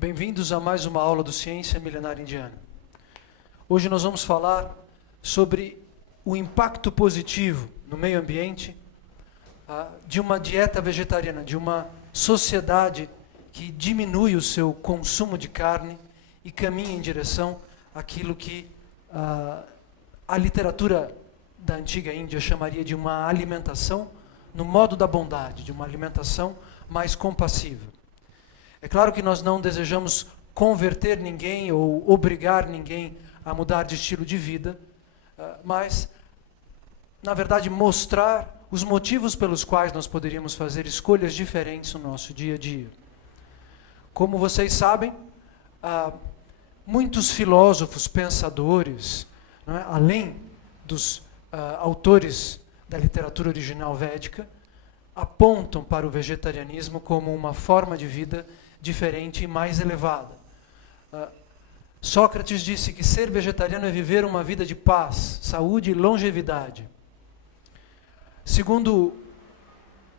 Bem-vindos a mais uma aula do Ciência Milenar Indiana. Hoje nós vamos falar sobre o impacto positivo no meio ambiente de uma dieta vegetariana, de uma sociedade que diminui o seu consumo de carne e caminha em direção àquilo que a literatura da antiga Índia chamaria de uma alimentação no modo da bondade, de uma alimentação mais compassiva. É claro que nós não desejamos converter ninguém ou obrigar ninguém a mudar de estilo de vida, mas, na verdade, mostrar os motivos pelos quais nós poderíamos fazer escolhas diferentes no nosso dia a dia. Como vocês sabem, muitos filósofos, pensadores, não é, além dos autores da literatura original védica, apontam para o vegetarianismo como uma forma de vida diferente e mais elevada. Sócrates disse que ser vegetariano é viver uma vida de paz, saúde e longevidade. Segundo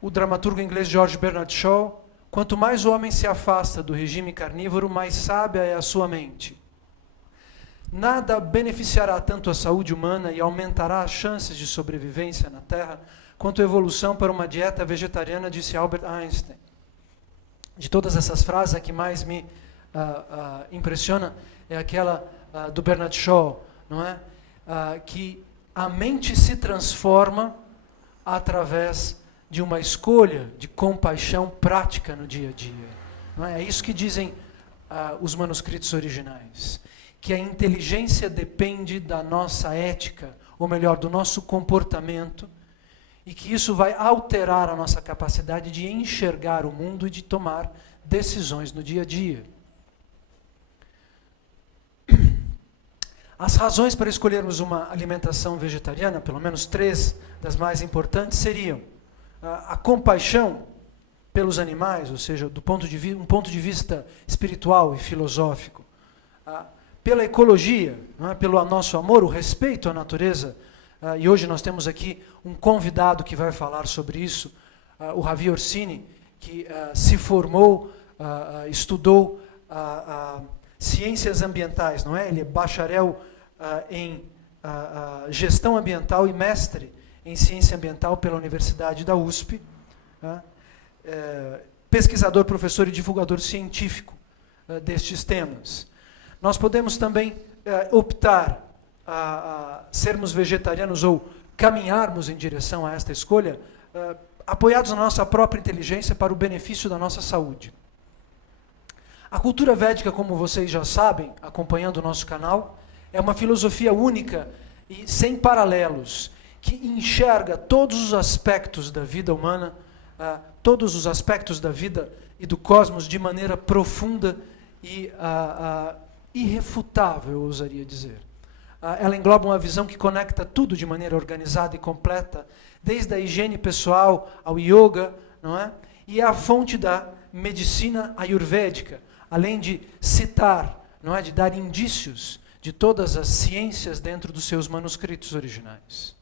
o dramaturgo inglês George Bernard Shaw, quanto mais o homem se afasta do regime carnívoro, mais sábia é a sua mente. Nada beneficiará tanto a saúde humana e aumentará as chances de sobrevivência na Terra quanto a evolução para uma dieta vegetariana, disse Albert Einstein. De todas essas frases, a que mais me impressiona é aquela do Bernard Shaw, não é? Que a mente se transforma através de uma escolha de compaixão prática no dia a dia. Não é? É isso que dizem os manuscritos originais, que a inteligência depende da nossa ética, ou melhor, do nosso comportamento, e que isso vai alterar a nossa capacidade de enxergar o mundo e de tomar decisões no dia a dia. As razões para escolhermos uma alimentação vegetariana, pelo menos 3 das mais importantes, seriam a compaixão pelos animais, ou seja, um ponto de vista espiritual e filosófico, pela ecologia, não é? Pelo nosso amor, o respeito à natureza. E hoje nós temos aqui um convidado que vai falar sobre isso, o Ravi Orsini, que se formou, estudou ciências ambientais, não é? Ele é bacharel em gestão ambiental e mestre em ciência ambiental pela Universidade da USP, pesquisador, professor e divulgador científico destes temas. Nós podemos também optar a sermos vegetarianos ou caminharmos em direção a esta escolha, apoiados na nossa própria inteligência para o benefício da nossa saúde. A cultura védica, como vocês já sabem, acompanhando o nosso canal, é uma filosofia única e sem paralelos, que enxerga todos os aspectos da vida humana, todos os aspectos da vida e do cosmos de maneira profunda e irrefutável, eu ousaria dizer. Ela engloba uma visão que conecta tudo de maneira organizada e completa, desde a higiene pessoal ao yoga, não é? E é a fonte da medicina ayurvédica, além de citar, não é? De dar indícios de todas as ciências dentro dos seus manuscritos originais.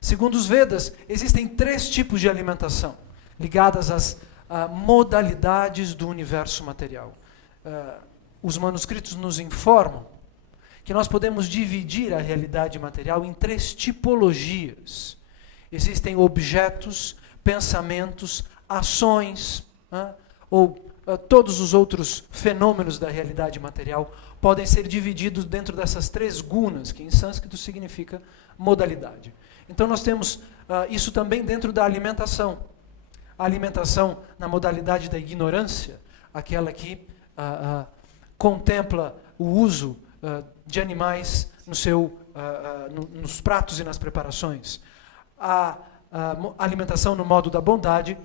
Segundo os Vedas, existem 3 tipos de alimentação, ligadas às modalidades do universo material. Os manuscritos nos informam que nós podemos dividir a realidade material em 3 tipologias. Existem objetos, pensamentos, ações, ou todos os outros fenômenos da realidade material podem ser divididos dentro dessas 3 gunas, que em sânscrito significa modalidade. Então nós temos isso também dentro da alimentação. A alimentação na modalidade da ignorância, aquela que contempla o uso de animais nos pratos e nas preparações. A alimentação no modo da bondade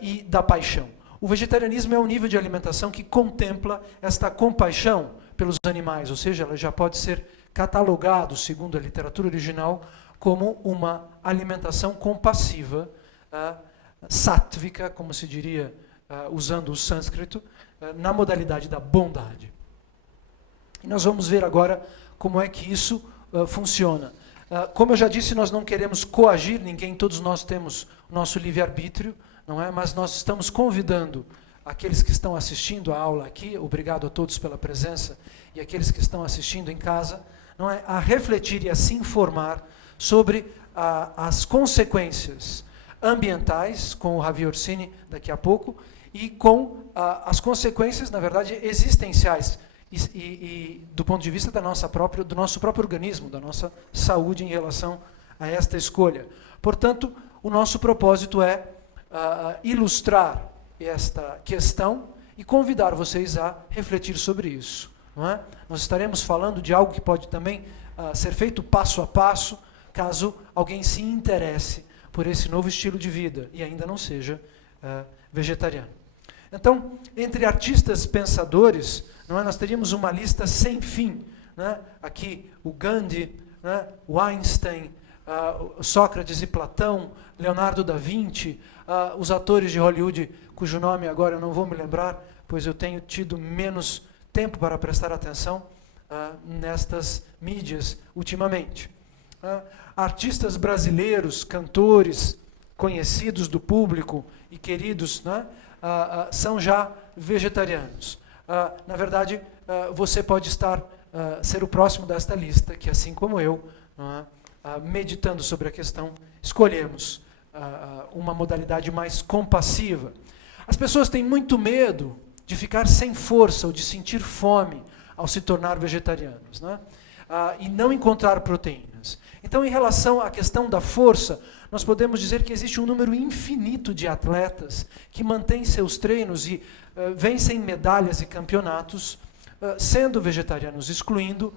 e da paixão. O vegetarianismo é um nível de alimentação que contempla esta compaixão pelos animais, ou seja, ela já pode ser catalogado, segundo a literatura original, como uma alimentação compassiva, sátvica, como se diria, usando o sânscrito, na modalidade da bondade. E nós vamos ver agora como é que isso funciona. Como eu já disse, nós não queremos coagir ninguém, todos nós temos o nosso livre-arbítrio, não é? Mas nós estamos convidando aqueles que estão assistindo a aula aqui, obrigado a todos pela presença, e aqueles que estão assistindo em casa, não é, a refletir e a se informar sobre as consequências ambientais, com o Javier Orsini daqui a pouco, e com as consequências, na verdade, existenciais, e do ponto de vista do nosso próprio organismo, da nossa saúde em relação a esta escolha. Portanto, o nosso propósito é ilustrar esta questão e convidar vocês a refletir sobre isso. Não é? Nós estaremos falando de algo que pode também ser feito passo a passo, caso alguém se interesse por esse novo estilo de vida e ainda não seja vegetariano. Então, entre artistas pensadores, não é, nós teríamos uma lista sem fim. Né? Aqui o Gandhi, né, o Einstein, Sócrates e Platão, Leonardo da Vinci, os atores de Hollywood, cujo nome agora eu não vou me lembrar, pois eu tenho tido menos tempo para prestar atenção nestas mídias ultimamente. Artistas brasileiros, cantores, conhecidos do público e queridos, né, são já vegetarianos. Na verdade, você pode ser o próximo desta lista, que assim como eu, meditando sobre a questão, escolhemos uma modalidade mais compassiva. As pessoas têm muito medo de ficar sem força ou de sentir fome ao se tornar vegetarianos, né? E não encontrar proteínas. Então, em relação à questão da força, nós podemos dizer que existe um número infinito de atletas que mantêm seus treinos e vencem medalhas e campeonatos sendo vegetarianos, excluindo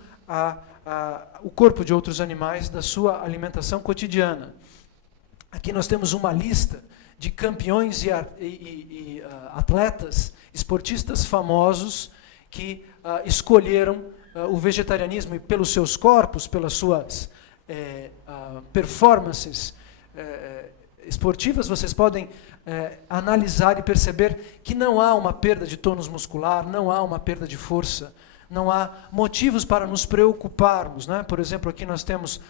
o corpo de outros animais da sua alimentação cotidiana. Aqui nós temos uma lista de campeões e atletas, esportistas famosos que escolheram o vegetarianismo e pelos seus corpos, pelas suas performances esportivas, vocês podem analisar e perceber que não há uma perda de tônus muscular, não há uma perda de força, não há motivos para nos preocuparmos, né? Por exemplo, aqui nós temos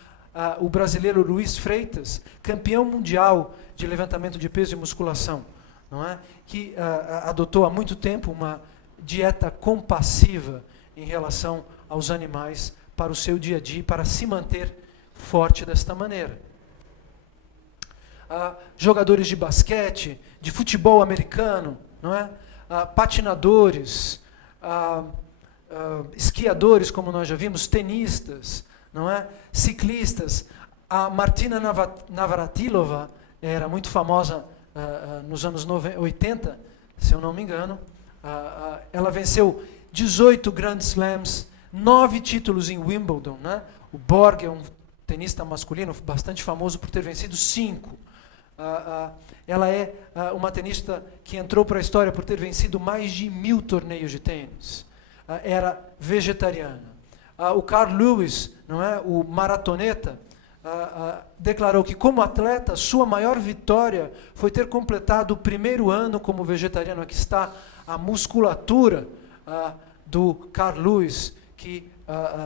o brasileiro Luiz Freitas, campeão mundial de levantamento de peso e musculação, não é? Que adotou há muito tempo uma dieta compassiva em relação aos animais para o seu dia a dia, para se manter forte desta maneira. Jogadores de basquete, de futebol americano, não é? Patinadores, esquiadores, como nós já vimos, tenistas, não é? Ciclistas. A Martina Navratilova era muito famosa nos anos 80, se eu não me engano. Ela venceu 18 Grand Slams, 9 títulos em Wimbledon, né? O Borg é um tenista masculino bastante famoso por ter vencido 5. Ela é uma tenista que entrou para a história por ter vencido mais de 1000 torneios de tênis. Era vegetariana. O Carl Lewis, não é, o maratoneta, declarou que, como atleta, sua maior vitória foi ter completado o primeiro ano como vegetariano. Aqui está a musculatura do Carl Lewis, que,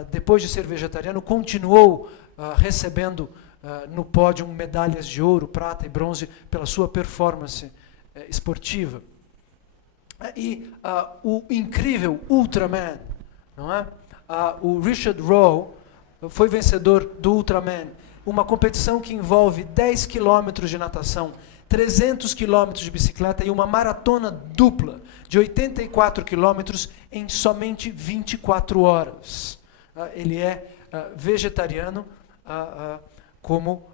depois de ser vegetariano, continuou recebendo no pódio medalhas de ouro, prata e bronze pela sua performance esportiva. E o incrível Ultraman, não é? O Richard Rowe foi vencedor do Ultraman, uma competição que envolve 10 quilômetros de natação, 300 quilômetros de bicicleta e uma maratona dupla de 84 quilômetros em somente 24 horas. Ele é vegetariano, como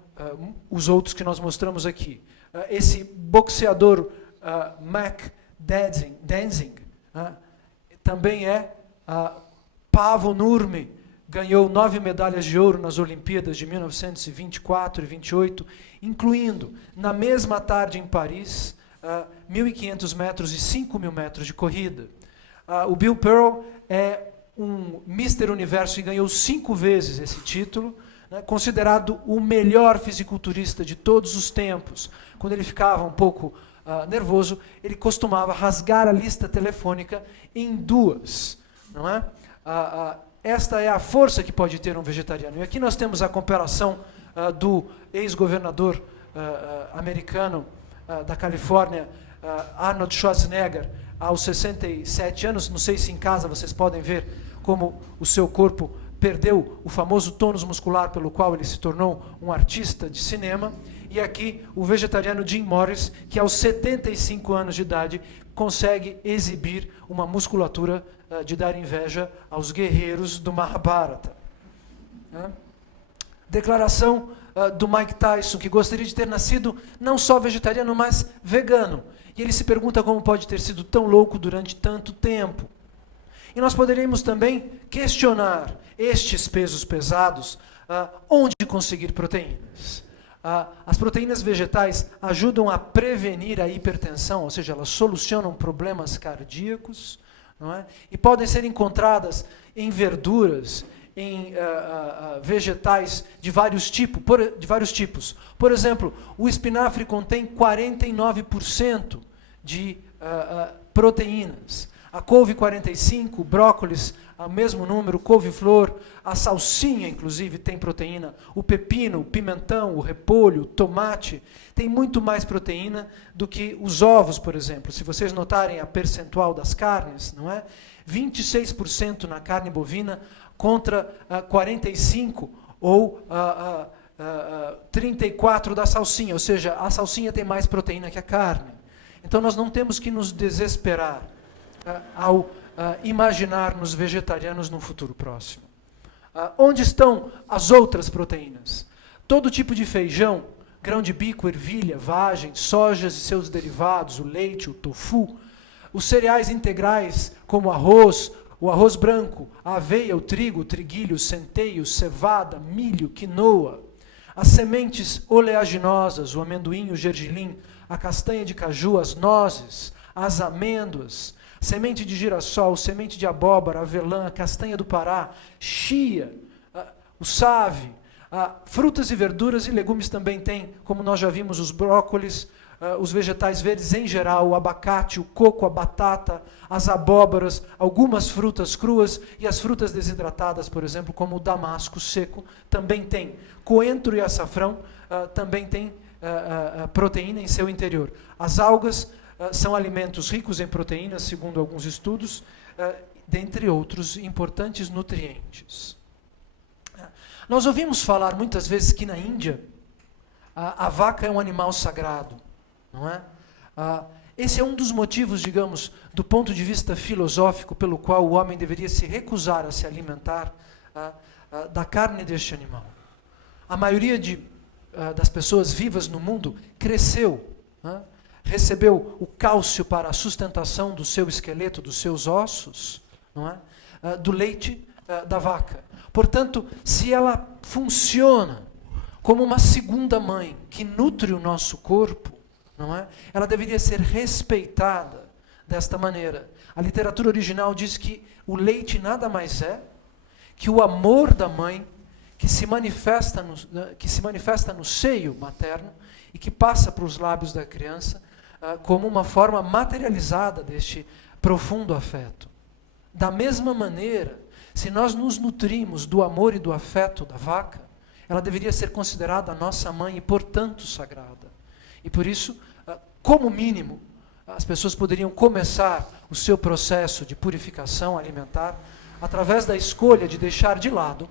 os outros que nós mostramos aqui. Esse boxeador Mac Danzig também é Paavo Nurmi, ganhou 9 medalhas de ouro nas Olimpíadas de 1924 e 28, incluindo, na mesma tarde em Paris, 1.500 metros e 5.000 metros de corrida. O Bill Pearl é um Mr. Universo e ganhou 5 vezes esse título, né, considerado o melhor fisiculturista de todos os tempos. Quando ele ficava um pouco nervoso, ele costumava rasgar a lista telefônica em 2. Não é? Esta é a força que pode ter um vegetariano. E aqui nós temos a comparação do ex-governador americano da Califórnia, Arnold Schwarzenegger, aos 67 anos, não sei se em casa vocês podem ver como o seu corpo perdeu o famoso tônus muscular pelo qual ele se tornou um artista de cinema. E aqui o vegetariano Jim Morris, que aos 75 anos de idade consegue exibir uma musculatura de dar inveja aos guerreiros do Mahabharata. Declaração do Mike Tyson, que gostaria de ter nascido não só vegetariano, mas vegano. E ele se pergunta como pode ter sido tão louco durante tanto tempo. E nós poderíamos também questionar estes pesos pesados, onde conseguir proteínas. As proteínas vegetais ajudam a prevenir a hipertensão, ou seja, elas solucionam problemas cardíacos, não é? E podem ser encontradas em verduras, em vegetais de vários tipos. Por exemplo, o espinafre contém 49% de proteínas. A couve 45%, o brócolis, o mesmo número, couve-flor, a salsinha, inclusive, tem proteína. O pepino, o pimentão, o repolho, o tomate, tem muito mais proteína do que os ovos, por exemplo. Se vocês notarem a percentual das carnes, não é? 26% na carne bovina contra 45% ou 34% da salsinha. Ou seja, a salsinha tem mais proteína que a carne. Então nós não temos que nos desesperar ao imaginar-nos vegetarianos num futuro próximo. Onde estão as outras proteínas? Todo tipo de feijão, grão de bico, ervilha, vagem, sojas e seus derivados, o leite, o tofu, os cereais integrais como arroz, o arroz branco, a aveia, o trigo, o triguilho, o centeio, cevada, milho, quinoa, as sementes oleaginosas, o amendoim, o gergelim, a castanha de caju, as nozes, as amêndoas, semente de girassol, semente de abóbora, avelã, castanha do Pará, chia, o save, frutas e verduras e legumes também tem, como nós já vimos, os brócolis, os vegetais verdes em geral, o abacate, o coco, a batata, as abóboras, algumas frutas cruas e as frutas desidratadas, por exemplo, como o damasco seco, também tem. Coentro e açafrão também tem proteína em seu interior. As algas são alimentos ricos em proteínas, segundo alguns estudos, dentre outros importantes nutrientes. Nós ouvimos falar muitas vezes que na Índia a vaca é um animal sagrado, não é? Esse é um dos motivos, digamos, do ponto de vista filosófico, pelo qual o homem deveria se recusar a se alimentar da carne deste animal. A maioria das pessoas vivas no mundo cresceu, recebeu o cálcio para a sustentação do seu esqueleto, dos seus ossos, não é? Do leite da vaca. Portanto, se ela funciona como uma segunda mãe que nutre o nosso corpo, não é? Ela deveria ser respeitada desta maneira. A literatura original diz que o leite nada mais é que o amor da mãe que se manifesta no seio materno e que passa para os lábios da criança como uma forma materializada deste profundo afeto. Da mesma maneira, se nós nos nutrimos do amor e do afeto da vaca, ela deveria ser considerada a nossa mãe e, portanto, sagrada. E por isso, como mínimo, as pessoas poderiam começar o seu processo de purificação alimentar através da escolha de deixar de lado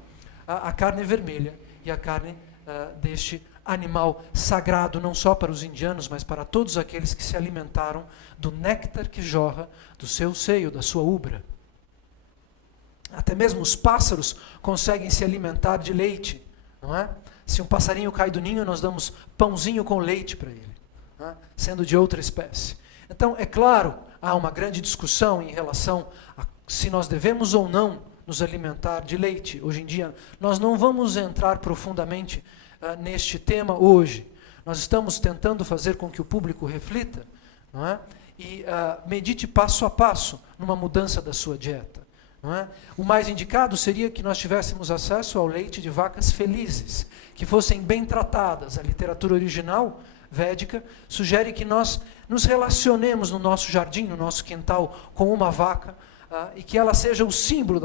a carne vermelha e a carne deste animal sagrado, não só para os indianos, mas para todos aqueles que se alimentaram do néctar que jorra do seu seio, da sua ubra. Até mesmo os pássaros conseguem se alimentar de leite, não é? Se um passarinho cai do ninho, nós damos pãozinho com leite para ele, não é? Sendo de outra espécie. Então, é claro, há uma grande discussão em relação a se nós devemos ou não nos alimentar de leite. Hoje em dia, nós não vamos entrar profundamente neste tema hoje. Nós estamos tentando fazer com que o público reflita, não é? E medite passo a passo numa mudança da sua dieta. Não é? O mais indicado seria que nós tivéssemos acesso ao leite de vacas felizes, que fossem bem tratadas. A literatura original védica sugere que nós nos relacionemos no nosso jardim, no nosso quintal, com uma vaca, e que ela seja o símbolo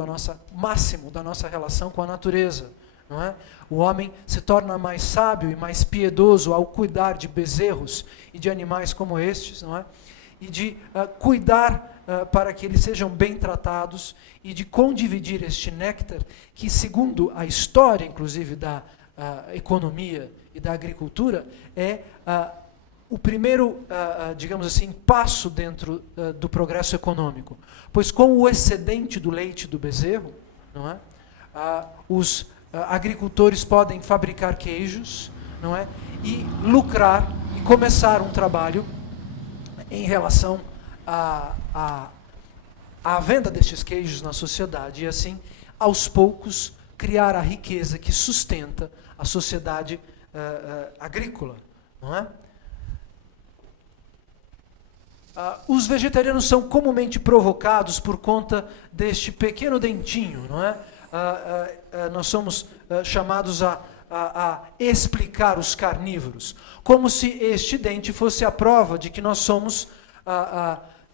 máximo da nossa relação com a natureza. Não é? O homem se torna mais sábio e mais piedoso ao cuidar de bezerros e de animais como estes, não é? e de cuidar para que eles sejam bem tratados e de condividir este néctar que, segundo a história, inclusive, da economia e da agricultura, é o primeiro, digamos assim, passo dentro do progresso econômico. Pois com o excedente do leite do bezerro, não é? Os agricultores podem fabricar queijos, não é? E lucrar e começar um trabalho em relação à venda destes queijos na sociedade e assim, aos poucos, criar a riqueza que sustenta a sociedade agrícola, não é? Os vegetarianos são comumente provocados por conta deste pequeno dentinho, não é? Nós somos chamados a explicar os carnívoros, como se este dente fosse a prova de que nós somos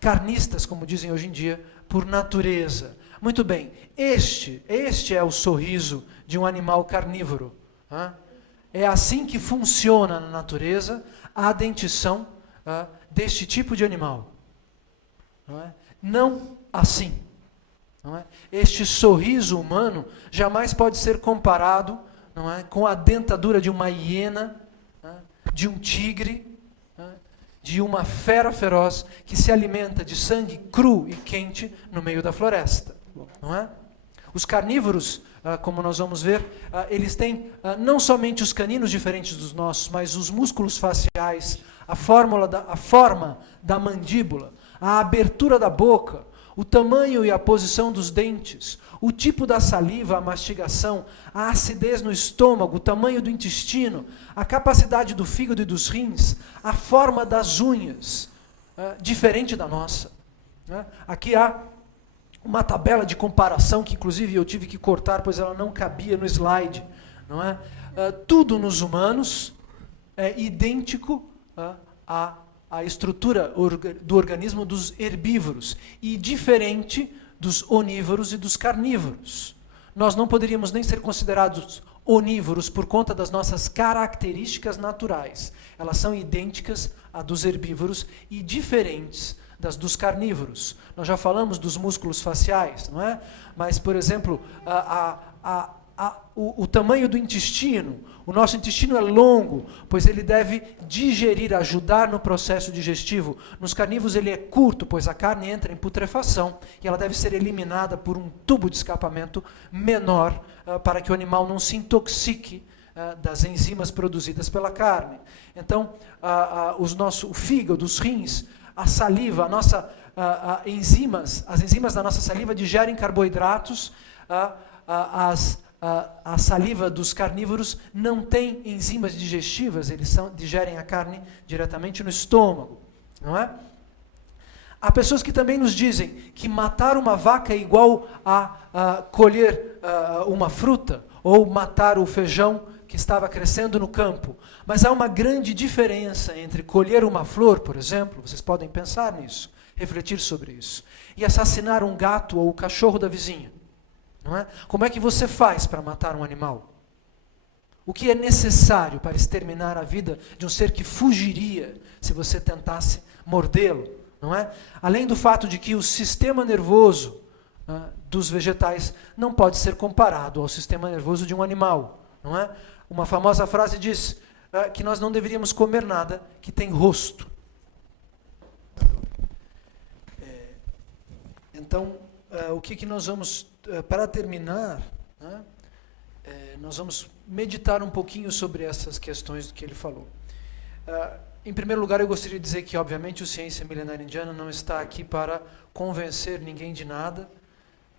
carnistas, como dizem hoje em dia, por natureza. Muito bem, este é o sorriso de um animal carnívoro. É assim que funciona na natureza a dentição deste tipo de animal. Não assim. Não é? Este sorriso humano jamais pode ser comparado, não é, com a dentadura de uma hiena, de um tigre, de uma fera feroz que se alimenta de sangue cru e quente no meio da floresta. Não é? Os carnívoros, como nós vamos ver, eles têm não somente os caninos diferentes dos nossos, mas os músculos faciais, a forma da mandíbula, a abertura da boca, o tamanho e a posição dos dentes, o tipo da saliva, a mastigação, a acidez no estômago, o tamanho do intestino, a capacidade do fígado e dos rins, a forma das unhas, diferente da nossa. Aqui há uma tabela de comparação que, inclusive, eu tive que cortar, pois ela não cabia no slide. Não é? Tudo nos humanos é idêntico à estrutura do organismo dos herbívoros e diferente dos onívoros e dos carnívoros. Nós não poderíamos nem ser considerados onívoros por conta das nossas características naturais. Elas são idênticas à dos herbívoros e diferentes das dos carnívoros. Nós já falamos dos músculos faciais, não é? Mas, por exemplo, o tamanho do intestino. O nosso intestino é longo, pois ele deve digerir, ajudar no processo digestivo. Nos carnívoros ele é curto, pois a carne entra em putrefação e ela deve ser eliminada por um tubo de escapamento menor para que o animal não se intoxique das enzimas produzidas pela carne. Então, o fígado, os rins, a saliva, as enzimas da nossa saliva digerem carboidratos, a saliva dos carnívoros não tem enzimas digestivas, eles digerem a carne diretamente no estômago, não é? Há pessoas que também nos dizem que matar uma vaca é igual a colher uma fruta, ou matar o feijão que estava crescendo no campo. Mas há uma grande diferença entre colher uma flor, por exemplo, vocês podem pensar nisso, refletir sobre isso, e assassinar um gato ou o cachorro da vizinha. Não é? Como é que você faz para matar um animal? O que é necessário para exterminar a vida de um ser que fugiria se você tentasse mordê-lo? Não é? Além do fato de que o sistema nervoso dos vegetais não pode ser comparado ao sistema nervoso de um animal. Não é? Uma famosa frase diz que nós não deveríamos comer nada que tem rosto. Então, o que nós vamos... Para terminar, né, nós vamos meditar um pouquinho sobre essas questões do que ele falou. Em primeiro lugar, eu gostaria de dizer que, obviamente, o Ciência Milenária Indiana não está aqui para convencer ninguém de nada.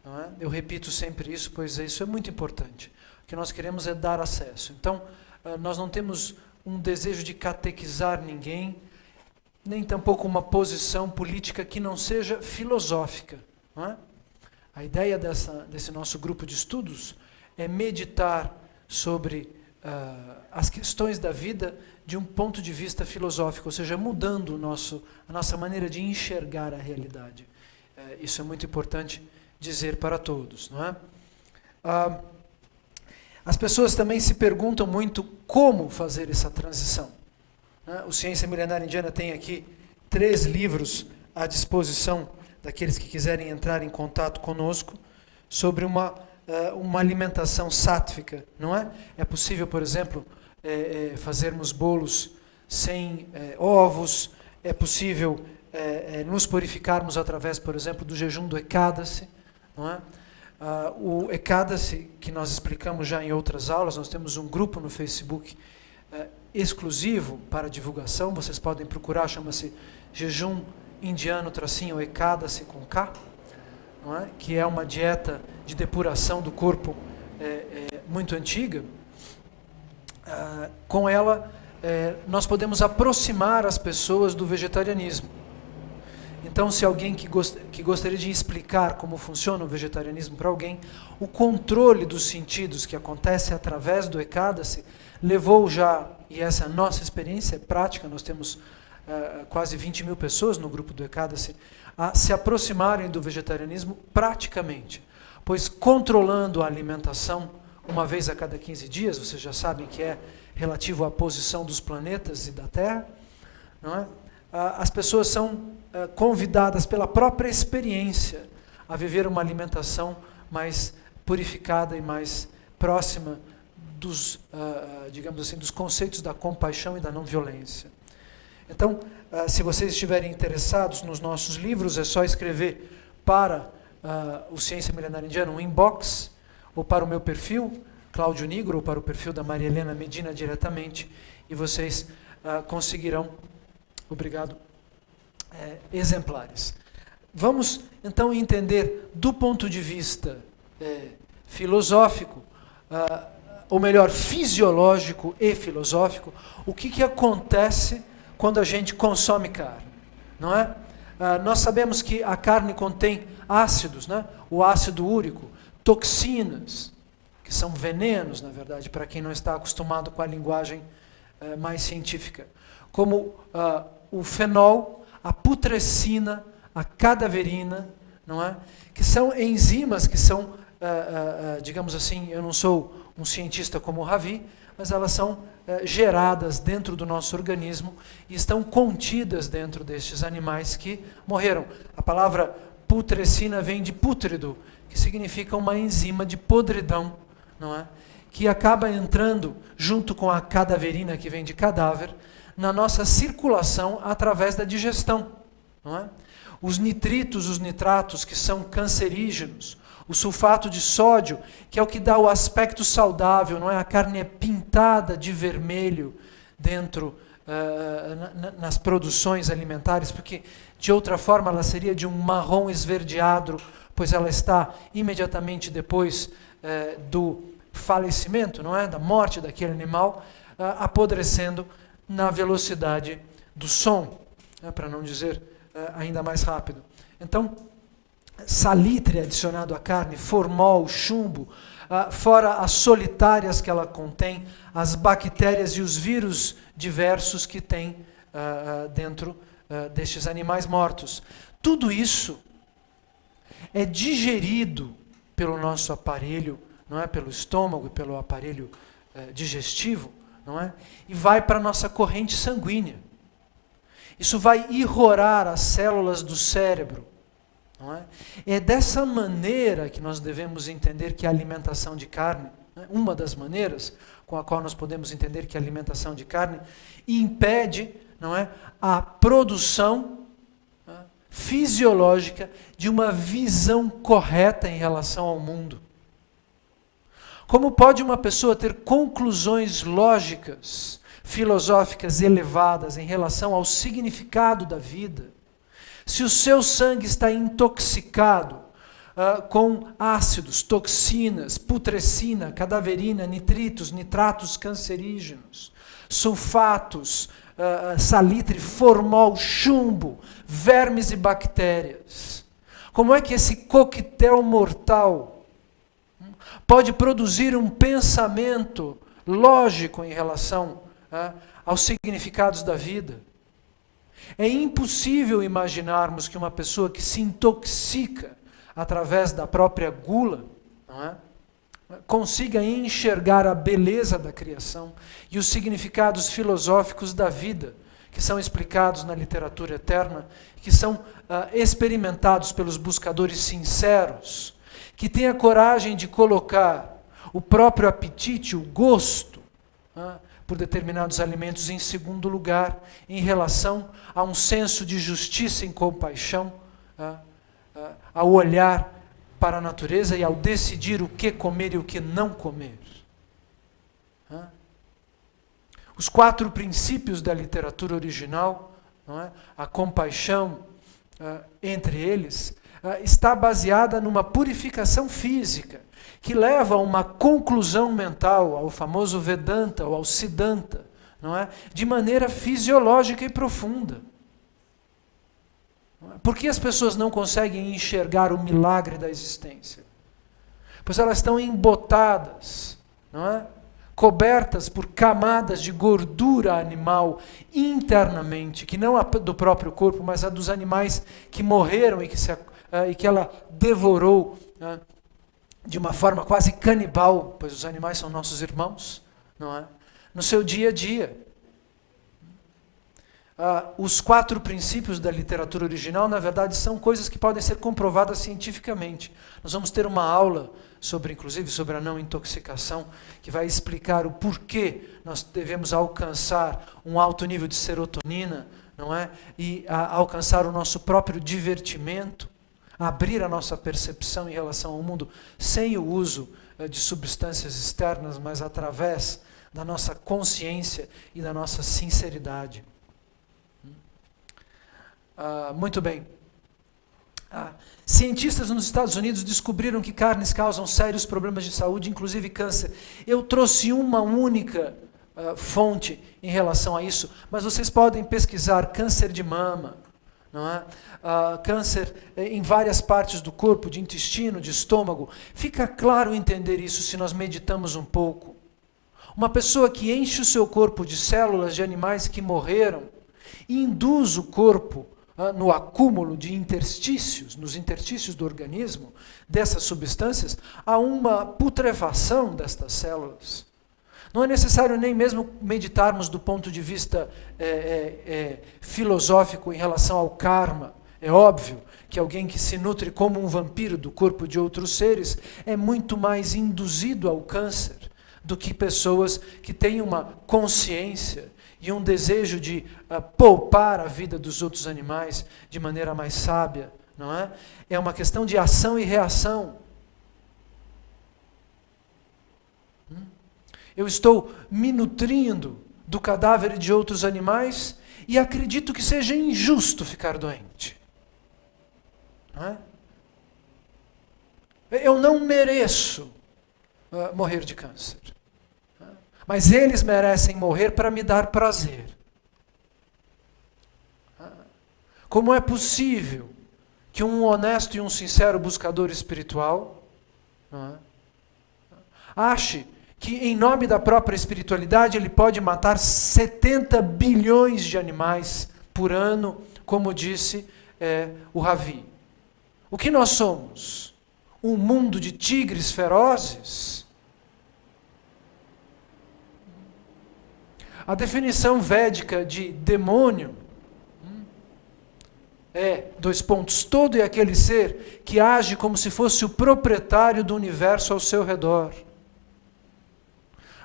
Não é? Eu repito sempre isso, pois isso é muito importante. O que nós queremos é dar acesso. Então, nós não temos um desejo de catequizar ninguém, nem tampouco uma posição política que não seja filosófica. Não é? A ideia desse nosso grupo de estudos é meditar sobre as questões da vida de um ponto de vista filosófico, ou seja, mudando a nossa maneira de enxergar a realidade. Isso é muito importante dizer para todos. Não é? As pessoas também se perguntam muito como fazer essa transição. Né? O Ciência Milenária Indiana tem aqui 3 livros à disposição daqueles que quiserem entrar em contato conosco sobre uma alimentação sátvica, não é? É possível, por exemplo, fazermos bolos sem ovos, é possível nos purificarmos através, por exemplo, do jejum do Ekadasi, não é? O Ekadasi, que nós explicamos já em outras aulas, nós temos um grupo no Facebook exclusivo para divulgação, vocês podem procurar, chama-se Jejum Indiano Ekadasi com K, não é? Que é uma dieta de depuração do corpo muito antiga. Com ela, nós podemos aproximar as pessoas do vegetarianismo. Então, se alguém que gostaria de explicar como funciona o vegetarianismo para alguém, o controle dos sentidos que acontece através do Ekadasi levou já, e essa é a nossa experiência prática, nós temos quase 20 mil pessoas no grupo do Ekadasi, a se aproximarem do vegetarianismo praticamente, pois controlando a alimentação uma vez a cada 15 dias, vocês já sabem que é relativo à posição dos planetas e da Terra, não é? As pessoas são convidadas pela própria experiência a viver uma alimentação mais purificada e mais próxima dos, digamos assim, dos conceitos da compaixão e da não violência. Então, se vocês estiverem interessados nos nossos livros, é só escrever para o Ciência Milenária Indiana um inbox, ou para o meu perfil, Cláudio Nigro, ou para o perfil da Maria Helena Medina diretamente, e vocês conseguirão, obrigado, exemplares. Vamos, então, entender do ponto de vista filosófico, ou melhor, fisiológico e filosófico, o que acontece quando a gente consome carne, não é? Nós sabemos que a carne contém ácidos, né? O ácido úrico, toxinas, que são venenos, na verdade, para quem não está acostumado com a linguagem mais científica, como o fenol, a putrescina, a cadaverina, não é? Que são enzimas que são, digamos assim, eu não sou um cientista como o Ravi, mas elas são geradas dentro do nosso organismo e estão contidas dentro destes animais que morreram. A palavra putrescina vem de pútrido, que significa uma enzima de podridão, não é? Que acaba entrando junto com a cadaverina, que vem de cadáver, na nossa circulação através da digestão, não é? Os nitritos, os nitratos, que são cancerígenos, o sulfato de sódio, que é o que dá o aspecto saudável, não é? A carne é pintada de vermelho dentro, nas produções alimentares, porque de outra forma ela seria de um marrom esverdeado, pois ela está imediatamente depois do falecimento, não é? Da morte daquele animal, apodrecendo na velocidade do som, para não dizer ainda mais rápido. Então, salitre adicionado à carne, formol, chumbo, fora as solitárias que ela contém, as bactérias e os vírus diversos que tem dentro destes animais mortos. Tudo isso é digerido pelo nosso aparelho, não é? Pelo estômago e pelo aparelho digestivo, não é? E vai para a nossa corrente sanguínea. Isso vai irrorar as células do cérebro. Não é? É dessa maneira que nós devemos entender que a alimentação de carne, né, uma das maneiras com a qual nós podemos entender que a alimentação de carne impede, não é, a produção fisiológica de uma visão correta em relação ao mundo. Como pode uma pessoa ter conclusões lógicas, filosóficas elevadas em relação ao significado da vida, se o seu sangue está intoxicado com ácidos, toxinas, putrescina, cadaverina, nitritos, nitratos cancerígenos, sulfatos, salitre, formol, chumbo, vermes e bactérias? Como é que esse coquetel mortal pode produzir um pensamento lógico em relação aos significados da vida? É impossível imaginarmos que uma pessoa que se intoxica através da própria gula, não é, consiga enxergar a beleza da criação e os significados filosóficos da vida, que são explicados na literatura eterna, que são experimentados pelos buscadores sinceros, que têm a coragem de colocar o próprio apetite, o gosto, por determinados alimentos em segundo lugar, em relação a um senso de justiça e compaixão, ao olhar para a natureza e ao decidir o que comer e o que não comer. Os 4 princípios da literatura original, não é? A compaixão, entre eles, está baseada numa purificação física, que leva a uma conclusão mental, ao famoso Vedanta, ou ao Siddhanta, não é? De maneira fisiológica e profunda. Por que as pessoas não conseguem enxergar o milagre da existência? Pois elas estão embotadas, não é? Cobertas por camadas de gordura animal internamente, que não a do próprio corpo, mas a dos animais que morreram e que ela devorou de uma forma quase canibal, pois os animais são nossos irmãos, não é? No seu dia a dia. Os 4 princípios da literatura original, na verdade, são coisas que podem ser comprovadas cientificamente. Nós vamos ter uma aula inclusive sobre a não intoxicação, que vai explicar o porquê nós devemos alcançar um alto nível de serotonina, não é? E alcançar o nosso próprio divertimento, abrir a nossa percepção em relação ao mundo sem o uso de substâncias externas, mas através da nossa consciência e da nossa sinceridade. Muito bem. Cientistas nos Estados Unidos descobriram que carnes causam sérios problemas de saúde, inclusive câncer. Eu trouxe uma única fonte em relação a isso, mas vocês podem pesquisar câncer de mama, não é? Câncer em várias partes do corpo, de intestino, de estômago. Fica claro entender isso se nós meditamos um pouco. Uma pessoa que enche o seu corpo de células de animais que morreram e induz o corpo no acúmulo de interstícios, nos interstícios do organismo, dessas substâncias, há uma putrefação destas células. Não é necessário nem mesmo meditarmos do ponto de vista filosófico em relação ao karma. É óbvio que alguém que se nutre como um vampiro do corpo de outros seres é muito mais induzido ao câncer do que pessoas que têm uma consciência e um desejo de poupar a vida dos outros animais de maneira mais sábia, não é? É uma questão de ação e reação. Eu estou me nutrindo do cadáver de outros animais e acredito que seja injusto ficar doente. Não é? Eu não mereço morrer de câncer. Mas eles merecem morrer para me dar prazer. Como é possível que um honesto e um sincero buscador espiritual ache que em nome da própria espiritualidade ele pode matar 70 bilhões de animais por ano, como disse o Ravi? O que nós somos? Um mundo de tigres ferozes? A definição védica de demônio todo é aquele ser que age como se fosse o proprietário do universo ao seu redor.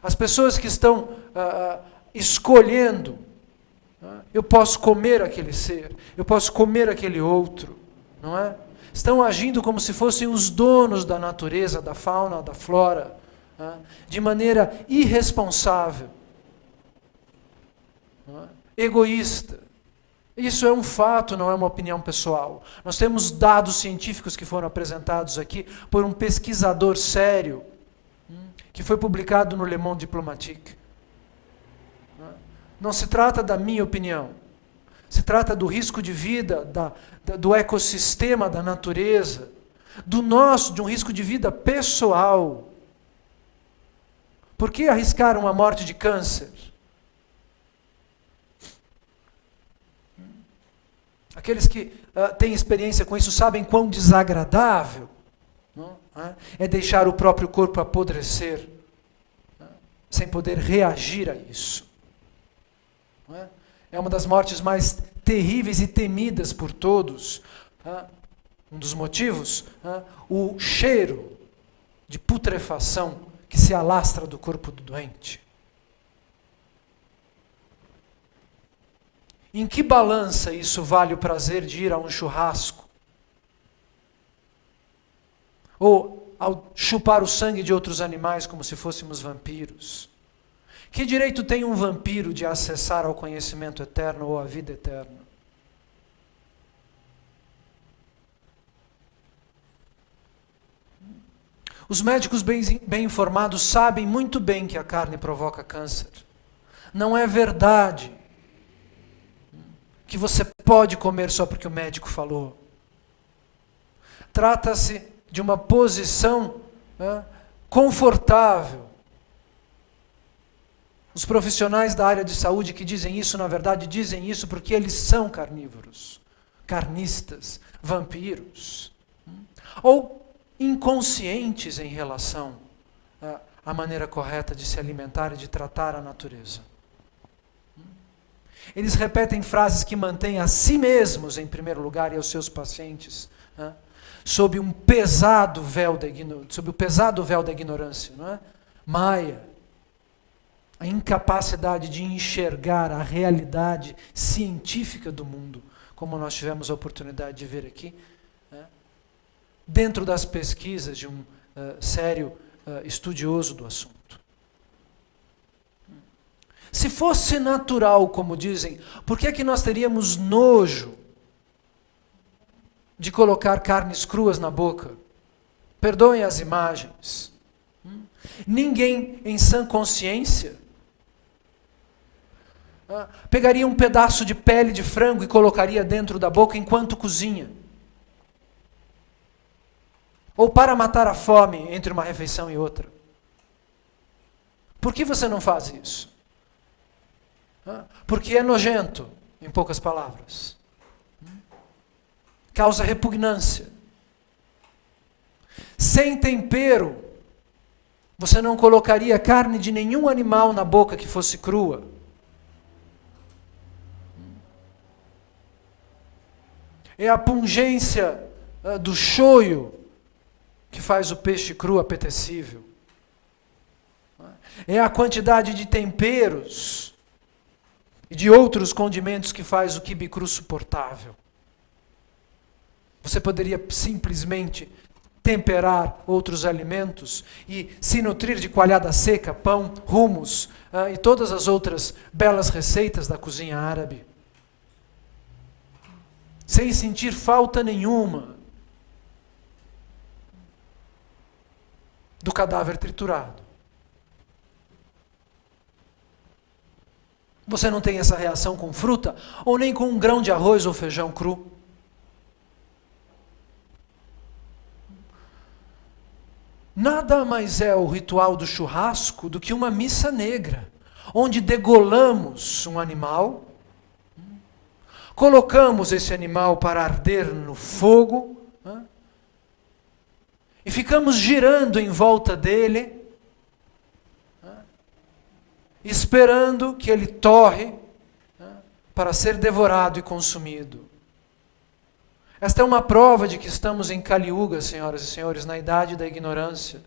As pessoas que estão escolhendo, eu posso comer aquele ser, eu posso comer aquele outro, não é? Estão agindo como se fossem os donos da natureza, da fauna, da flora, de maneira irresponsável, egoísta. Isso é um fato, não é uma opinião pessoal. Nós temos dados científicos que foram apresentados aqui por um pesquisador sério, que foi publicado no Le Monde Diplomatique. Não se trata da minha opinião. Se trata do risco de vida, do ecossistema, da natureza, de um risco de vida pessoal. Por que arriscar uma morte de câncer? Aqueles que têm experiência com isso sabem quão desagradável é deixar o próprio corpo apodrecer, sem poder reagir a isso. É uma das mortes mais terríveis e temidas por todos. Um dos motivos, o cheiro de putrefação que se alastra do corpo do doente. Em que balança isso vale o prazer de ir a um churrasco? Ou ao chupar o sangue de outros animais como se fôssemos vampiros? Que direito tem um vampiro de acessar ao conhecimento eterno ou à vida eterna? Os médicos bem informados sabem muito bem que a carne provoca câncer. Não é verdade que você pode comer só porque o médico falou. Trata-se de uma posição confortável. Os profissionais da área de saúde que dizem isso, na verdade, dizem isso porque eles são carnívoros, carnistas, vampiros. Ou inconscientes em relação à maneira correta de se alimentar e de tratar a natureza. Eles repetem frases que mantêm a si mesmos em primeiro lugar e aos seus pacientes sob o pesado véu da ignorância, não é? Maia, a incapacidade de enxergar a realidade científica do mundo, como nós tivemos a oportunidade de ver aqui, dentro das pesquisas de um sério estudioso do assunto. Se fosse natural, como dizem, por que é que nós teríamos nojo de colocar carnes cruas na boca? Perdoem as imagens. Ninguém em sã consciência pegaria um pedaço de pele de frango e colocaria dentro da boca enquanto cozinha. Ou para matar a fome entre uma refeição e outra. Por que você não faz isso? Porque é nojento, em poucas palavras. Causa repugnância. Sem tempero, você não colocaria carne de nenhum animal na boca que fosse crua. É a pungência do shoyu que faz o peixe cru apetecível. É a quantidade de temperos e de outros condimentos que faz o quibe cru suportável. Você poderia simplesmente temperar outros alimentos e se nutrir de coalhada seca, pão, hummus e todas as outras belas receitas da cozinha árabe, sem sentir falta nenhuma do cadáver triturado. Você não tem essa reação com fruta, ou nem com um grão de arroz ou feijão cru. Nada mais é o ritual do churrasco do que uma missa negra, onde degolamos um animal, colocamos esse animal para arder no fogo, e ficamos girando em volta dele, esperando que ele torre para ser devorado e consumido. Esta é uma prova de que estamos em Kali Yuga, senhoras e senhores, na idade da ignorância,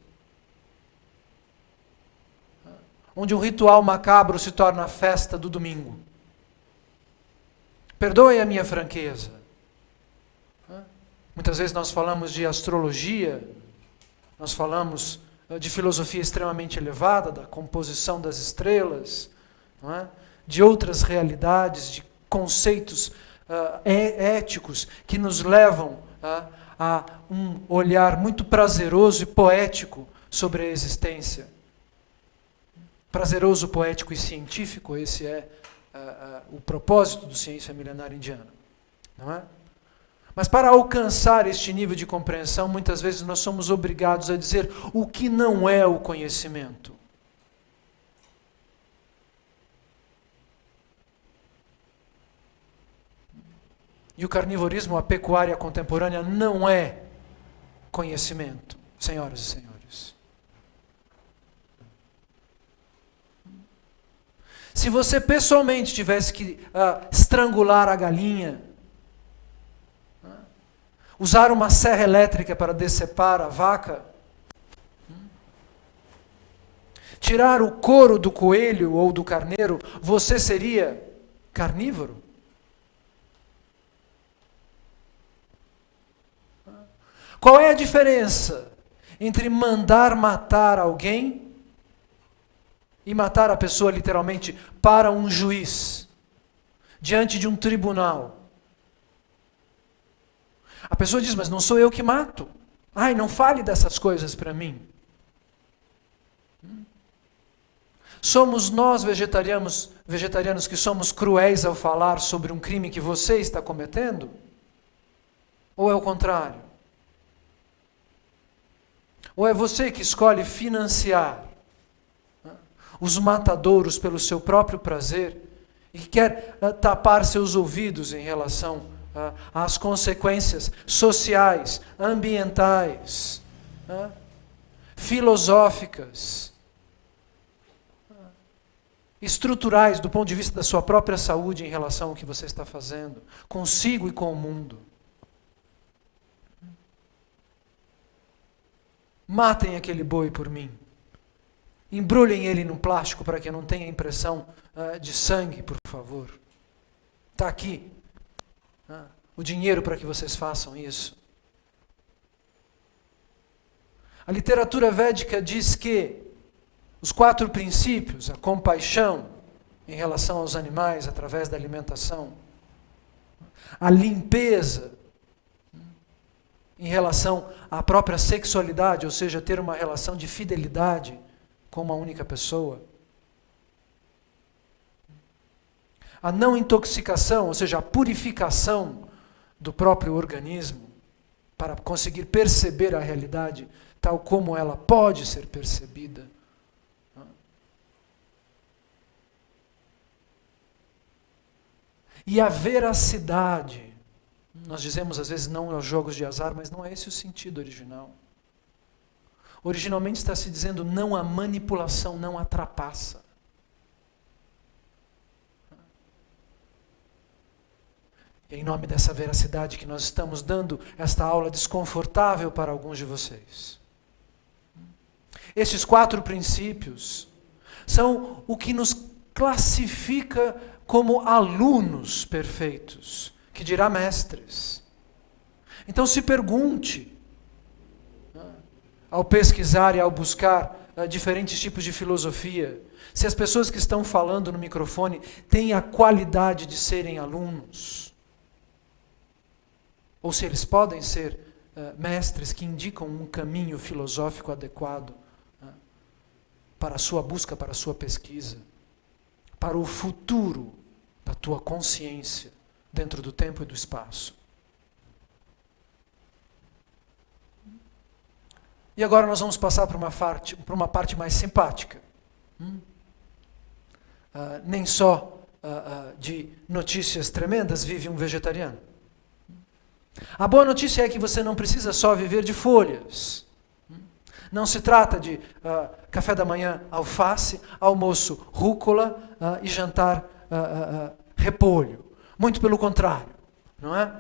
onde um ritual macabro se torna a festa do domingo. Perdoem a minha franqueza. Muitas vezes nós falamos de astrologia, nós falamos de filosofia extremamente elevada, da composição das estrelas, não é? De outras realidades, de conceitos éticos que nos levam a um olhar muito prazeroso e poético sobre a existência. Prazeroso, poético e científico, esse é o propósito do Ciência Milenar Indiana, não é? Mas para alcançar este nível de compreensão, muitas vezes nós somos obrigados a dizer o que não é o conhecimento. E o carnivorismo, a pecuária contemporânea, não é conhecimento, senhoras e senhores. Se você pessoalmente tivesse que estrangular a galinha, usar uma serra elétrica para decepar a vaca, tirar o couro do coelho ou do carneiro, você seria carnívoro? Qual é a diferença entre mandar matar alguém e matar a pessoa literalmente para um juiz, diante de um tribunal? A pessoa diz, mas não sou eu que mato. Ai, não fale dessas coisas para mim. Somos nós vegetarianos que somos cruéis ao falar sobre um crime que você está cometendo? Ou é o contrário? Ou é você que escolhe financiar os matadouros pelo seu próprio prazer e que quer tapar seus ouvidos em relação às consequências sociais, ambientais, filosóficas, estruturais do ponto de vista da sua própria saúde em relação ao que você está fazendo, consigo e com o mundo? Matem aquele boi por mim. Embrulhem ele num plástico para que eu não tenha impressão de sangue, por favor. Está aqui o dinheiro para que vocês façam isso. A literatura védica diz que os 4 princípios, a compaixão em relação aos animais através da alimentação, a limpeza em relação à própria sexualidade, ou seja, ter uma relação de fidelidade com uma única pessoa, a não intoxicação, ou seja, a purificação do próprio organismo para conseguir perceber a realidade tal como ela pode ser percebida. E a veracidade. Nós dizemos às vezes não aos jogos de azar, mas não é esse o sentido original. Originalmente está se dizendo não à manipulação, não à trapaça. E é em nome dessa veracidade que nós estamos dando esta aula desconfortável para alguns de vocês. Estes 4 princípios são o que nos classifica como alunos perfeitos, que dirá mestres. Então se pergunte, ao pesquisar e ao buscar diferentes tipos de filosofia, se as pessoas que estão falando no microfone têm a qualidade de serem alunos, ou se eles podem ser mestres que indicam um caminho filosófico adequado para a sua busca, para a sua pesquisa, para o futuro da tua consciência dentro do tempo e do espaço. E agora nós vamos passar para uma parte mais simpática. Nem só de notícias tremendas vive um vegetariano. A boa notícia é que você não precisa só viver de folhas. Não se trata de café da manhã alface, almoço rúcula e jantar repolho. Muito pelo contrário, não é?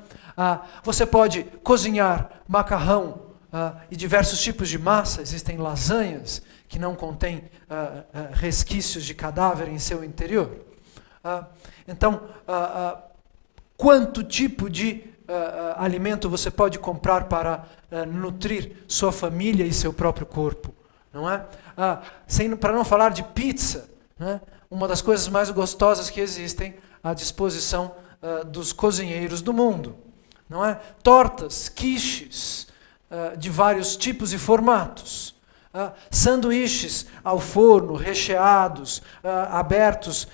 Você pode cozinhar macarrão e diversos tipos de massa. Existem lasanhas que não contêm resquícios de cadáver em seu interior. Então, quanto tipo de alimento você pode comprar para nutrir sua família e seu próprio corpo, não é? Para não falar de pizza, né? Uma das coisas mais gostosas que existem à disposição dos cozinheiros do mundo, não é? Tortas, quiches de vários tipos e formatos, sanduíches ao forno, recheados, abertos,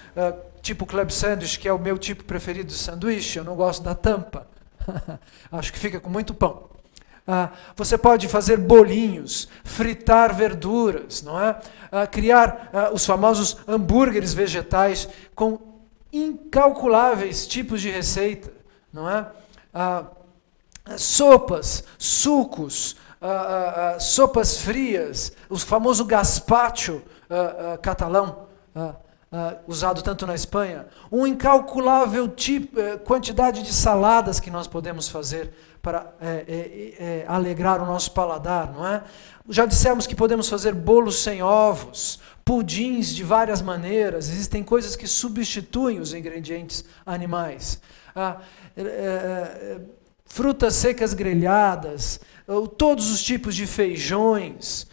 tipo club sandwich, que é o meu tipo preferido de sanduíche. Eu não gosto da tampa. Acho que fica com muito pão. Você pode fazer bolinhos, fritar verduras, não é? Criar os famosos hambúrgueres vegetais com incalculáveis tipos de receita, não é? Sopas, sucos, sopas frias, o famoso gazpacho catalão, usado tanto na Espanha, uma incalculável quantidade de saladas que nós podemos fazer para alegrar o nosso paladar, não é? Já dissemos que podemos fazer bolos sem ovos, pudins de várias maneiras, existem coisas que substituem os ingredientes animais. Frutas secas grelhadas, todos os tipos de feijões.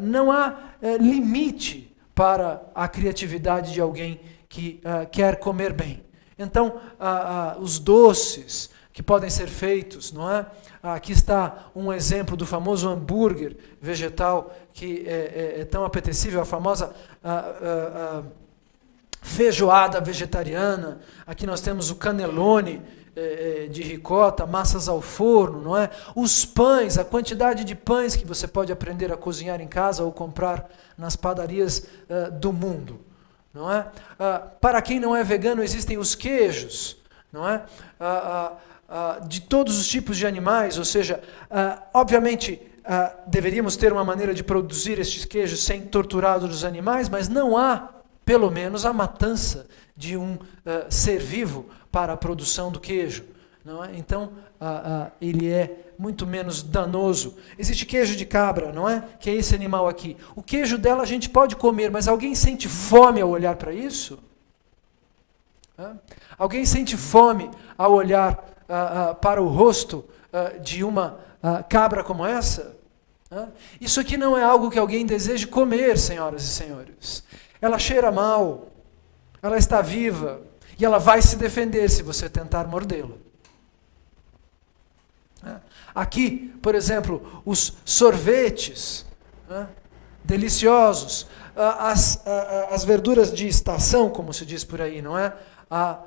Não há limite para a criatividade de alguém que quer comer bem. Então, os doces que podem ser feitos, não é? Aqui está um exemplo do famoso hambúrguer vegetal que é tão apetecível, a famosa feijoada vegetariana. Aqui nós temos o cannelloni de ricota, massas ao forno, não é? Os pães, a quantidade de pães que você pode aprender a cozinhar em casa ou comprar nas padarias do mundo, não é? Para quem não é vegano, existem os queijos, não é? De todos os tipos de animais, ou seja, obviamente deveríamos ter uma maneira de produzir estes queijos sem torturar os animais, mas não há, pelo menos, a matança de um ser vivo para a produção do queijo, não é? Então, ele é muito menos danoso. Existe queijo de cabra, não é? Que é esse animal aqui. O queijo dela a gente pode comer, mas alguém sente fome ao olhar para isso? Alguém sente fome ao olhar para o rosto de uma cabra como essa? Isso aqui não é algo que alguém deseje comer, senhoras e senhores. Ela cheira mal, ela está viva, e ela vai se defender se você tentar mordê-la. Aqui, por exemplo, os sorvetes, deliciosos, as verduras de estação, como se diz por aí, não é?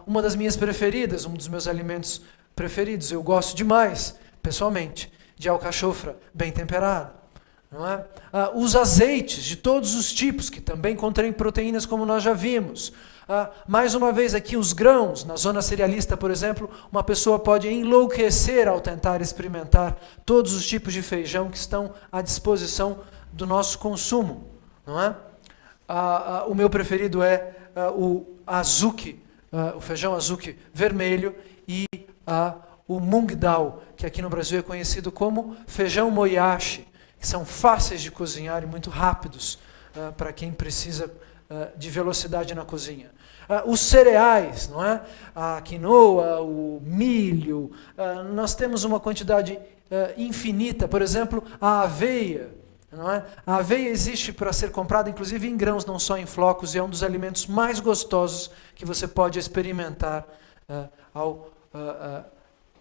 Uma das minhas preferidas, um dos meus alimentos preferidos, eu gosto demais, pessoalmente, de alcachofra bem temperada, não é? Os azeites de todos os tipos, que também contêm proteínas, como nós já vimos. Mais uma vez aqui os grãos, na zona cerealista, por exemplo, uma pessoa pode enlouquecer ao tentar experimentar todos os tipos de feijão que estão à disposição do nosso consumo, não é? O meu preferido é o azuki, o feijão azuki vermelho, e o mung dal, que aqui no Brasil é conhecido como feijão moyashi, que são fáceis de cozinhar e muito rápidos para quem precisa de velocidade na cozinha. Os cereais, não é? A quinoa, o milho, nós temos uma quantidade infinita. Por exemplo, a aveia, não é? A aveia existe para ser comprada, inclusive em grãos, não só em flocos, e é um dos alimentos mais gostosos que você pode experimentar ao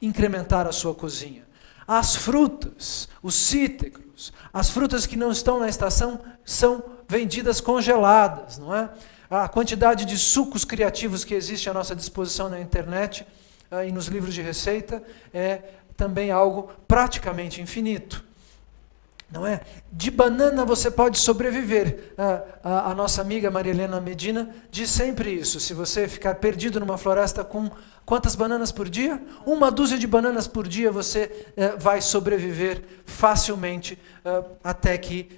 incrementar a sua cozinha. As frutas, os cítricos, as frutas que não estão na estação são vendidas congeladas, não é? A quantidade de sucos criativos que existe à nossa disposição na internet e nos livros de receita é também algo praticamente infinito, não é? De banana você pode sobreviver. A nossa amiga Maria Helena Medina diz sempre isso: se você ficar perdido numa floresta com quantas bananas por dia? 1 dúzia de bananas por dia você vai sobreviver facilmente até que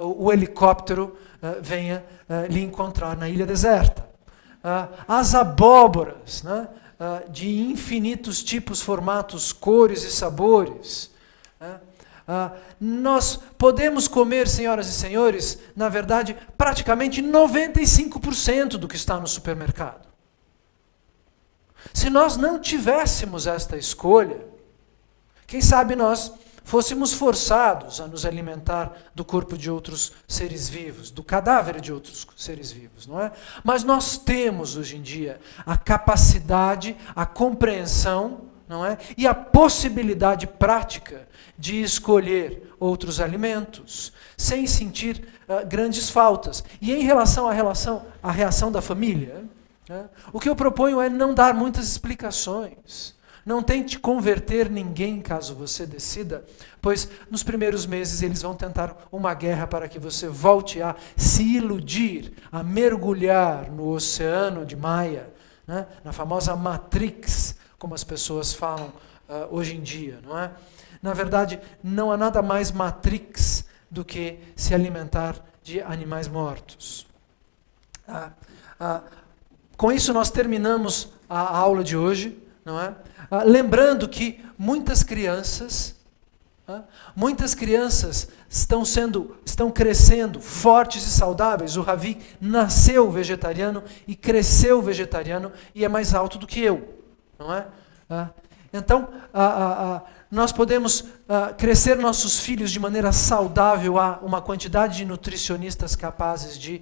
o helicóptero venha lhe encontrar na ilha deserta. As abóboras, né, de infinitos tipos, formatos, cores e sabores. Nós podemos comer, senhoras e senhores, na verdade, praticamente 95% do que está no supermercado. Se nós não tivéssemos esta escolha, quem sabe nós fôssemos forçados a nos alimentar do corpo de outros seres vivos, do cadáver de outros seres vivos, não é? Mas nós temos hoje em dia a capacidade, a compreensão, não é? E a possibilidade prática de escolher outros alimentos, sem sentir grandes faltas. E em relação à reação da família, o que eu proponho é não dar muitas explicações. Não tente converter ninguém, caso você decida, pois nos primeiros meses eles vão tentar uma guerra para que você volte a se iludir, a mergulhar no oceano de Maia, né? Na famosa Matrix, como as pessoas falam hoje em dia, não é? Na verdade, não há nada mais Matrix do que se alimentar de animais mortos. Com isso nós terminamos a aula de hoje, não é? Lembrando que muitas crianças estão crescendo fortes e saudáveis. O Ravi nasceu vegetariano e cresceu vegetariano e é mais alto do que eu, não é? Então, nós podemos crescer nossos filhos de maneira saudável. Há uma quantidade de nutricionistas capazes de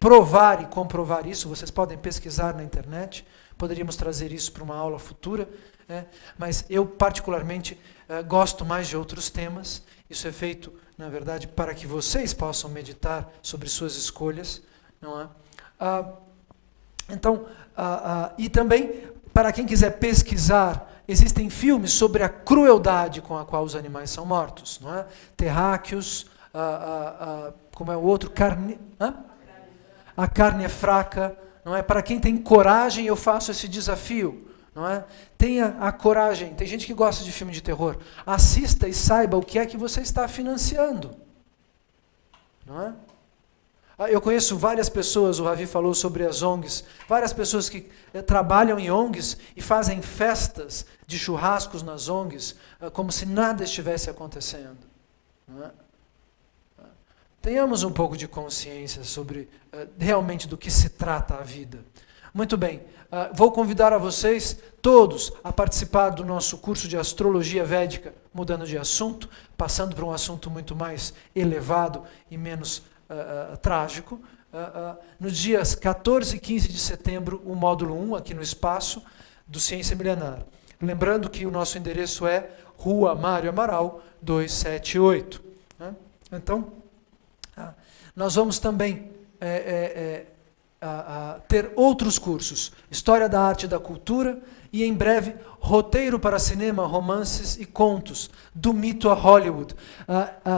provar e comprovar isso. Vocês podem pesquisar na internet. Poderíamos trazer isso para uma aula futura, mas eu particularmente gosto mais de outros temas. Isso é feito, na verdade, para que vocês possam meditar sobre suas escolhas, não é? E também, para quem quiser pesquisar, existem filmes sobre a crueldade com a qual os animais são mortos, não é? Terráqueos, como é o outro? A carne é fraca, não é? Para quem tem coragem, eu faço esse desafio, não é? Tenha a coragem. Tem gente que gosta de filme de terror. Assista e saiba o que é que você está financiando, não é? Eu conheço várias pessoas, o Ravi falou sobre as ONGs, várias pessoas que trabalham em ONGs e fazem festas de churrascos nas ONGs, como se nada estivesse acontecendo, não é? Tenhamos um pouco de consciência sobre realmente do que se trata a vida. Muito bem, vou convidar a vocês todos a participar do nosso curso de Astrologia Védica, mudando de assunto, passando para um assunto muito mais elevado e menos trágico. Nos dias 14 e 15 de setembro, o módulo 1, aqui no espaço, do Ciência Milenar. Lembrando que o nosso endereço é Rua Mário Amaral, 278. Né? Então, nós vamos também ter outros cursos, História da Arte e da Cultura, e em breve, Roteiro para Cinema, Romances e Contos, do Mito a Hollywood.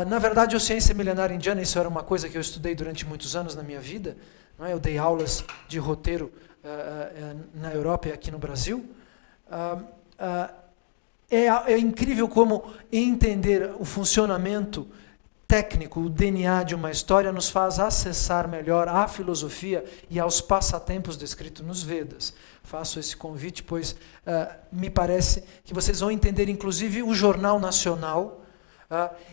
Na verdade, a Ciência Milenar Indiana, isso era uma coisa que eu estudei durante muitos anos na minha vida, não é? Eu dei aulas de roteiro na Europa e aqui no Brasil. É incrível como entender o funcionamento técnico, o DNA de uma história, nos faz acessar melhor à filosofia e aos passatempos descritos nos Vedas. Faço esse convite, pois me parece que vocês vão entender, inclusive, o Jornal Nacional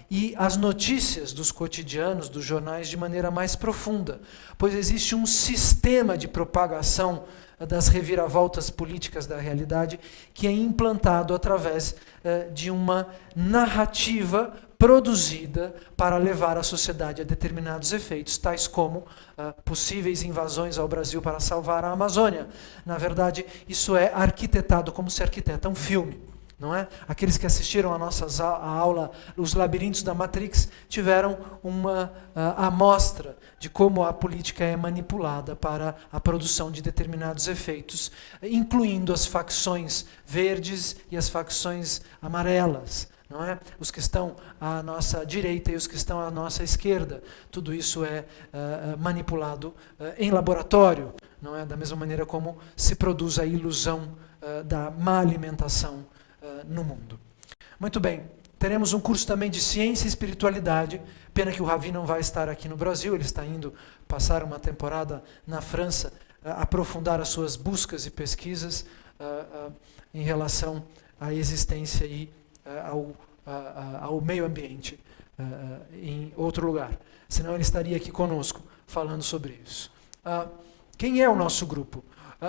e as notícias dos cotidianos, dos jornais, de maneira mais profunda, pois existe um sistema de propagação das reviravoltas políticas da realidade que é implantado através de uma narrativa produzida para levar a sociedade a determinados efeitos, tais como possíveis invasões ao Brasil para salvar a Amazônia. Na verdade, isso é arquitetado como se arquiteta um filme, não é? Aqueles que assistiram a aula Os Labirintos da Matrix tiveram uma amostra de como a política é manipulada para a produção de determinados efeitos, incluindo as facções verdes e as facções amarelas. Não é? Os que estão à nossa direita e os que estão à nossa esquerda. Tudo isso é manipulado em laboratório, não é? Da mesma maneira como se produz a ilusão da má alimentação no mundo. Muito bem, teremos um curso também de Ciência e Espiritualidade. Pena que o Ravi não vai estar aqui no Brasil, ele está indo passar uma temporada na França, aprofundar as suas buscas e pesquisas em relação à existência e ao meio ambiente em outro lugar. Senão ele estaria aqui conosco falando sobre isso. Quem é o nosso grupo?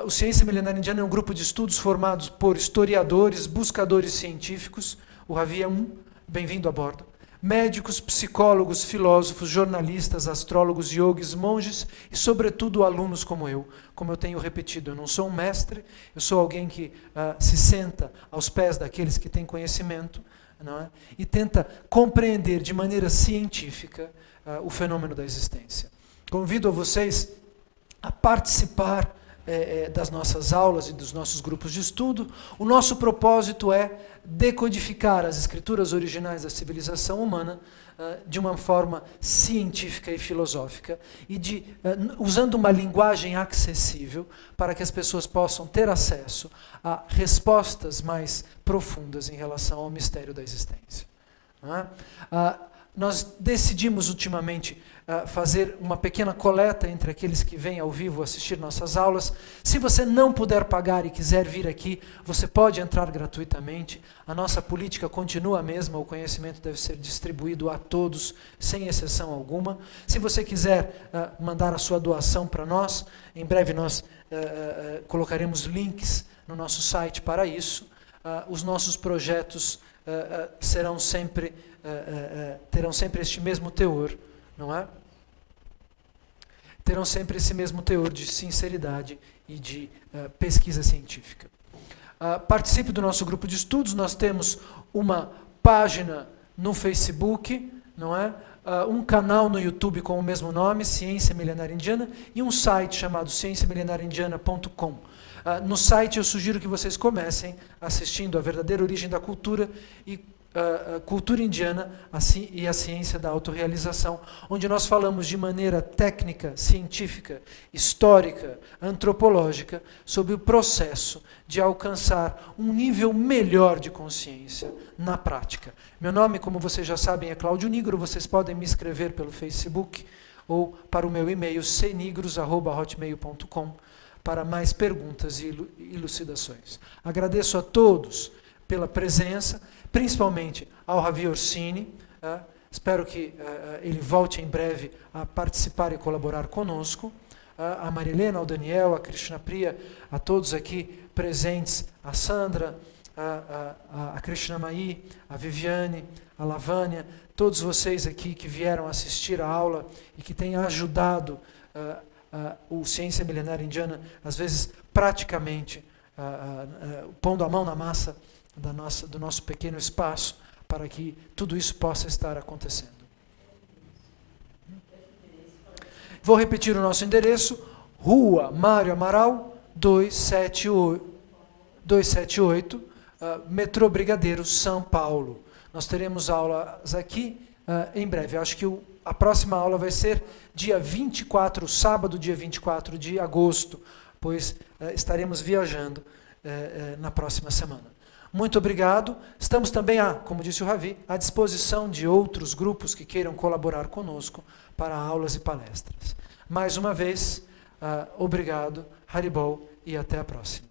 O Ciência Milenar Indiana é um grupo de estudos formados por historiadores, buscadores científicos, o Ravi é um, bem-vindo a bordo, médicos, psicólogos, filósofos, jornalistas, astrólogos, yogis, monges e, sobretudo, alunos como eu tenho repetido. Eu não sou um mestre, eu sou alguém que se senta aos pés daqueles que têm conhecimento, não é? E tenta compreender de maneira científica o fenômeno da existência. Convido a vocês a participar das nossas aulas e dos nossos grupos de estudo. O nosso propósito é decodificar as escrituras originais da civilização humana de uma forma científica e filosófica e usando uma linguagem acessível para que as pessoas possam ter acesso a respostas mais profundas em relação ao mistério da existência. Não é? Nós decidimos ultimamente fazer uma pequena coleta entre aqueles que vêm ao vivo assistir nossas aulas. Se você não puder pagar e quiser vir aqui, você pode entrar gratuitamente. A nossa política continua a mesma, o conhecimento deve ser distribuído a todos, sem exceção alguma. Se você quiser mandar a sua doação para nós, em breve nós colocaremos links no nosso site para isso. Os nossos projetos terão sempre este mesmo teor, não é? Terão sempre esse mesmo teor de sinceridade e de pesquisa científica. Participe do nosso grupo de estudos. Nós temos uma página no Facebook, não é? Um canal no YouTube com o mesmo nome, Ciência Milenária Indiana, e um site chamado cienciamilenariaindiana.com. No site eu sugiro que vocês comecem assistindo A Verdadeira Origem da Cultura e Cultura Indiana e a Ciência da Autorrealização, onde nós falamos de maneira técnica, científica, histórica, antropológica, sobre o processo de alcançar um nível melhor de consciência na prática. Meu nome, como vocês já sabem, é Cláudio Nigro. Vocês podem me escrever pelo Facebook ou para o meu e-mail cnigros@hotmail.com para mais perguntas e elucidações. Agradeço a todos pela presença, principalmente ao Ravi Orsini. Espero que ele volte em breve a participar e colaborar conosco. A Marilena, ao Daniel, a Krishna Priya, a todos aqui presentes, a Sandra, a Krishna Mai, a Viviane, a Lavânia, todos vocês aqui que vieram assistir a aula e que têm ajudado o Ciência Milenária Indiana, às vezes praticamente pondo a mão na massa do nosso pequeno espaço, para que tudo isso possa estar acontecendo. Vou repetir o nosso endereço: Rua Mário Amaral, 278, Metrô Brigadeiro, São Paulo. Nós teremos aulas aqui em breve. Eu acho que a próxima aula vai ser dia 24, sábado, dia 24 de agosto, pois estaremos viajando na próxima semana. Muito obrigado. Estamos também, como disse o Ravi, à disposição de outros grupos que queiram colaborar conosco para aulas e palestras. Mais uma vez, obrigado, Haribol, e até a próxima.